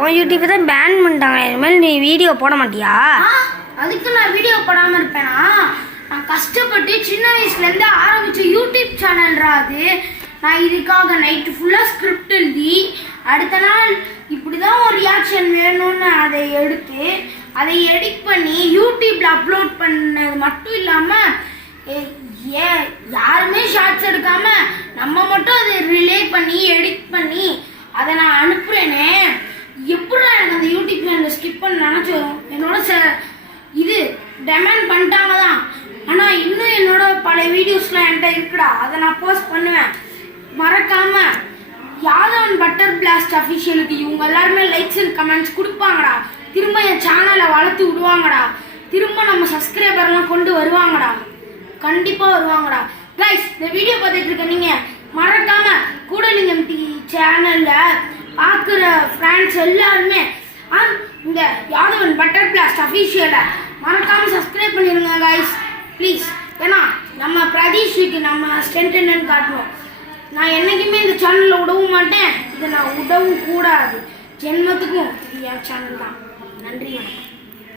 உன் யூடியூப் தான் பேன் பண்ணிட்டாங்க. இனிமேல் நீ வீடியோ போட மாட்டியா? அதுக்கு நான் வீடியோ போடாமல் இருப்பேனா? நான் கஷ்டப்பட்டு சின்ன வயசுலேருந்து ஆரம்பித்த யூடியூப் சேனல்ரா அது. நான் இதுக்காக நைட்டு ஃபுல்லாக ஸ்கிரிப்ட் எழுதி அடுத்த நாள் இப்படி தான் ஒரு ரியாக்ஷன் வேணும்னு அதை எடுத்து அதை எடிட் பண்ணி யூடியூப்பில் அப்லோட் பண்ணது மட்டும் இல்லாமல் யாருமே ஷார்ட்ஸ் எடுக்காமல் நம்ம மட்டும் அதை ரிலே பண்ணி எடிட் பண்ணி அதை நான் அனுப்புகிறேனே. எப்படி எனக்கு அந்த யூடியூப் சேனலில் ஸ்கிப் பண்ண நினச்சி வரும். என்னோட இது டெமாண்ட் பண்ணிட்டாங்க தான். ஆனால் இன்னும் என்னோட பழைய வீடியோஸ்லாம் என்கிட்ட இருக்குடா, அதை நான் போஸ்ட் பண்ணுவேன். மறக்காம யாதவன் பட்டர் பிளாஸ்ட் அஃபிஷியலுக்கு இவங்க எல்லாருமே லைக்ஸ் அண்ட் கமெண்ட்ஸ் கொடுப்பாங்கடா. திரும்ப என் சேனலை வளர்த்து விடுவாங்கடா. திரும்ப நம்ம சப்ஸ்கிரைபர்லாம் கொண்டு வருவாங்கடா. கண்டிப்பாக வருவாங்கடா. கைஸ், இந்த வீடியோ பார்த்துட்டு இருக்க நீங்கள் மறக்காம கூடலிங்கம் சேனலில் பார்க்குற ஃப்ரெண்ட்ஸ் எல்லாருமே இந்த யாதவன் பட்டர் பிளாஸ்ட் அஃபிஷியலை மறக்காம சப்ஸ்கிரைப் பண்ணிடுங்க கைஸ் ப்ளீஸ். ஏன்னா நம்ம பிரதீஷுக்கு நம்ம ஸ்ட்ரென்த் என்னன்னு காட்டணும். நான் என்றைக்குமே இந்த சேனலில் விடவும் மாட்டேன், இதை நான் விடவும் கூடாது. ஜென்மத்துக்கும் இது என் சேனல் தான். நன்றி, வணக்கம்.